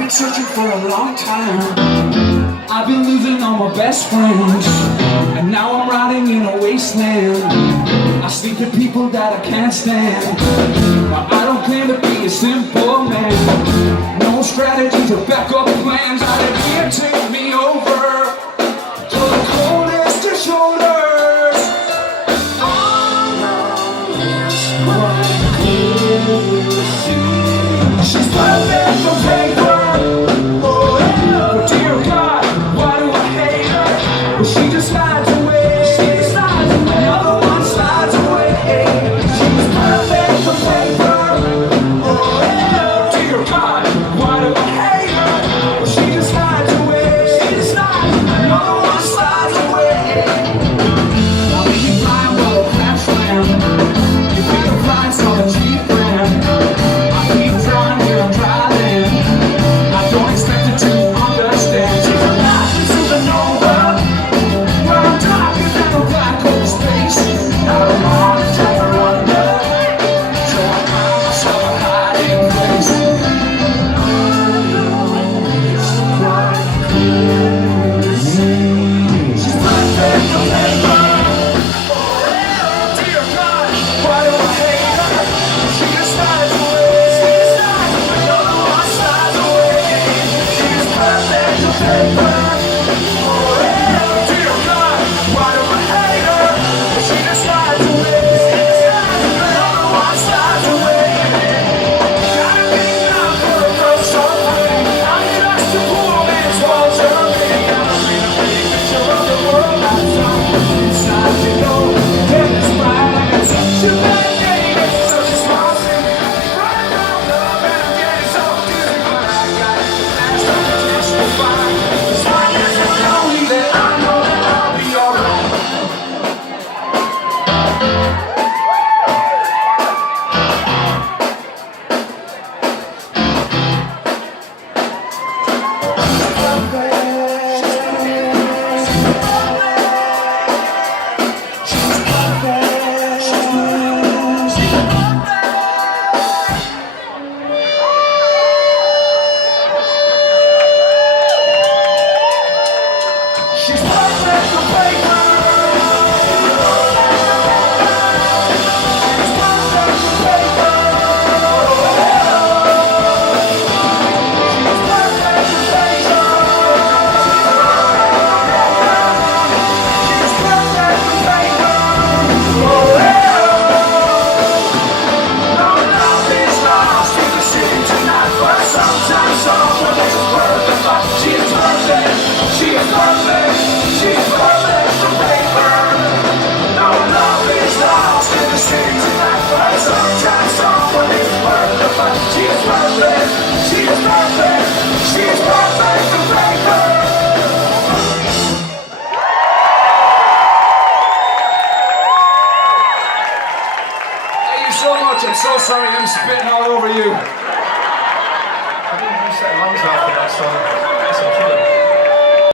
been searching for a long time. I've been losing all my best friends, and now I'm riding in a wasteland. I sleep with people that I can't stand. Now I don't claim to be a simple man. No strategies or backup plans. I let fear take me over till the coldest of shoulders. She's perfect for paper. Oh, yeah. Dear God, why do I hate her? Well, she just slides away. She just slides away. Another one slides away. She's perfect for paper. Oh, yeah. Dear God, why do I hate her? Well, she just slides away. She just slides away. Another one slides away. Now when you fly, well, crash land. You pick a price on a cheap brand. I keep trying here on dry land. I don't expect her to understand. She's a massive supernova, where I'm darker than a black hole space. I don't want to take her under, so I find myself a hiding place. She's perfect for paper. Dear God, why do I hate her? She just slides away. Another one slides away. She's perfect for paper. Oh, yeah. Dear God, why do I hate her? She just slides away. Another one slides away. Gotta be enough for a girl so pretty. I'm just a poor man's Walter Mitty. I'm a big picture of the world I've done. Inside you know, and it's fine. I got such a bad name. It's such a small city. Running around love and I'm getting so dizzy, but I got it. That's how the test will find. As long as you know me, that I know that I'll be alright. She's perfect for paper. She's perfect for paper. She's perfect for paper. She's perfect for paper. Oh, no love is lost in the city tonight, but sometimes someone is worth the fight. She is perfect. She is perfect. She's perfect for paper. No love is lost in the city tonight, but sometimes someone is worth the fight. She is perfect. She is perfect. She is perfect for paper. Thank you so much. I'm so sorry I'm spitting all over you. I didn't set lungs after that song.